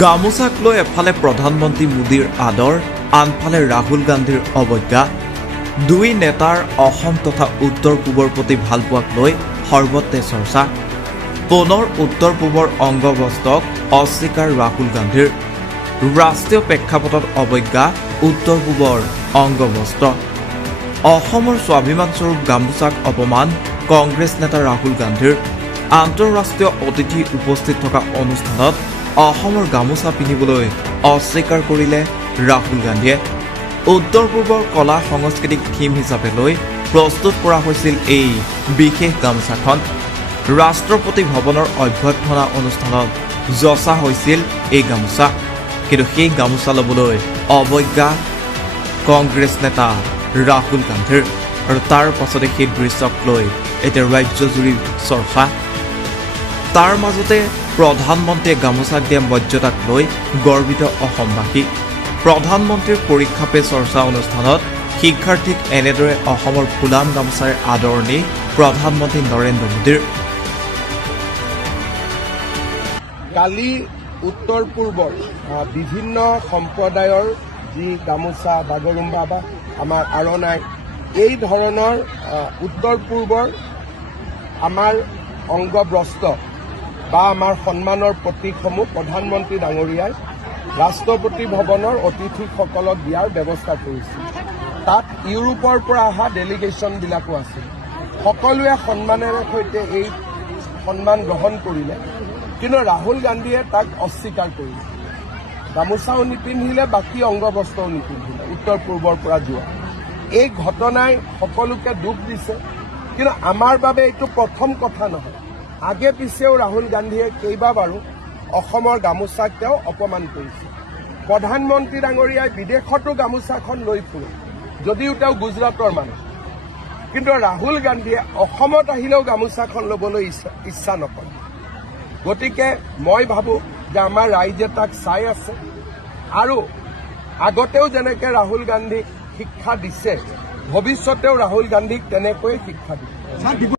গামোচাক লৈ এফালে প্ৰধানমন্ত্ৰী মোদীৰ আদৰ, আনফালে ৰাহুল গান্ধীৰ অৱজ্ঞা। দুই নেতাৰ অসম তথা উত্তৰ পূবৰ প্ৰতি ভালপোৱাক লৈ সৰ্বত্ৰে চৰ্চা। পুনৰ উত্তৰ পূবৰ অংগবস্ত্ৰক অস্বীকাৰ ৰাহুল গান্ধীৰ। ৰাষ্ট্ৰীয় প্ৰেক্ষাপটত অৱজ্ঞা উত্তৰ পূবৰ অংগবস্ত্ৰ। অসমৰ স্বাভিমানস্বৰূপ গামোচাক অপমান কংগ্ৰেছ নেতা ৰাহুল গান্ধীৰ। আন্তঃৰাষ্ট্ৰীয় অতিথি উপস্থিত থকা অনুষ্ঠানত অসমৰ গামোচা পিন্ধিবলৈ অস্বীকাৰ কৰিলে ৰাহুল গান্ধীয়ে। উত্তৰ পূবৰ কলা সংস্কৃতিক থিম হিচাপে লৈ প্ৰস্তুত কৰা হৈছিল এই বিশেষ গামোচাখন। ৰাষ্ট্ৰপতি ভৱনৰ অভ্যৰ্থনা অনুষ্ঠানত যচা হৈছিল এই গামোচা। কিন্তু সেই গামোচা ল'বলৈ অৱজ্ঞা কংগ্ৰেছ নেতা ৰাহুল গান্ধীৰ। আৰু তাৰ পাছতে সেই দৃশ্যক লৈ এতিয়া ৰাজ্যজুৰি চৰ্চা। তাৰ মাজতে প্ৰধানমন্ত্ৰীয়ে গামোচাক দিয়া মৰ্যাদাক লৈ গৰ্বিত অসমবাসী। প্ৰধানমন্ত্ৰীৰ পৰীক্ষা পে চৰ্চা অনুষ্ঠানত শিক্ষাৰ্থীক এনেদৰে অসমৰ ফুলাম গামোচাৰে আদৰণি প্ৰধানমন্ত্ৰী নৰেন্দ্ৰ মোদীৰ। কালি উত্তৰ পূৰ্বৰ বিভিন্ন সম্প্ৰদায়ৰ যি গামোচা বাগৰুম্বা বা আমাৰ আৰণাই, এই ধৰণৰ উত্তৰ পূৰ্বৰ আমাৰ অংগবস্ত্ৰ বা আমাৰ সন্মানৰ প্ৰতীকসমূহ প্ৰধানমন্ত্ৰী ডাঙৰীয়াই ৰাষ্ট্ৰপতি ভৱনৰ অতিথিসকলক দিয়াৰ ব্যৱস্থা কৰিছিল। তাত ইউৰোপৰ পৰা অহা ডেলিগেশ্যনবিলাকো আছিল। সকলোৱে সন্মানেৰে সৈতে এই সন্মান গ্ৰহণ কৰিলে, কিন্তু ৰাহুল গান্ধীয়ে তাক অস্বীকাৰ কৰিলে। গামোচাও নিপিন্ধিলে, বাকী অংগবস্ত্ৰও নিপিন্ধিলে উত্তৰ পূৰ্বৰ পৰা যোৱা। এই ঘটনাই সকলোকে দুখ দিছে, কিন্তু আমাৰ বাবে এইটো প্ৰথম কথা নহয়। আগে পিছেও ৰাহুল গান্ধীয়ে কেইবাবাৰো অসমৰ গামোচাক তেওঁ অপমান কৰিছে। প্ৰধানমন্ত্ৰী ডাঙৰীয়াই বিদেশতো গামোচাখন লৈ ফুৰে, যদিও তেওঁ গুজৰাটৰ মানুহ। কিন্তু ৰাহুল গান্ধীয়ে অসমত আহিলেও গামোচাখন ল'বলৈ ইচ্ছা নকৰে। গতিকে মই ভাবোঁ যে আমাৰ ৰাইজে তাক চাই আছে, আৰু আগতেও যেনেকৈ ৰাহুল গান্ধীক শিক্ষা দিছে, ভৱিষ্যতেও ৰাহুল গান্ধীক তেনেকৈয়ে শিক্ষা দিব।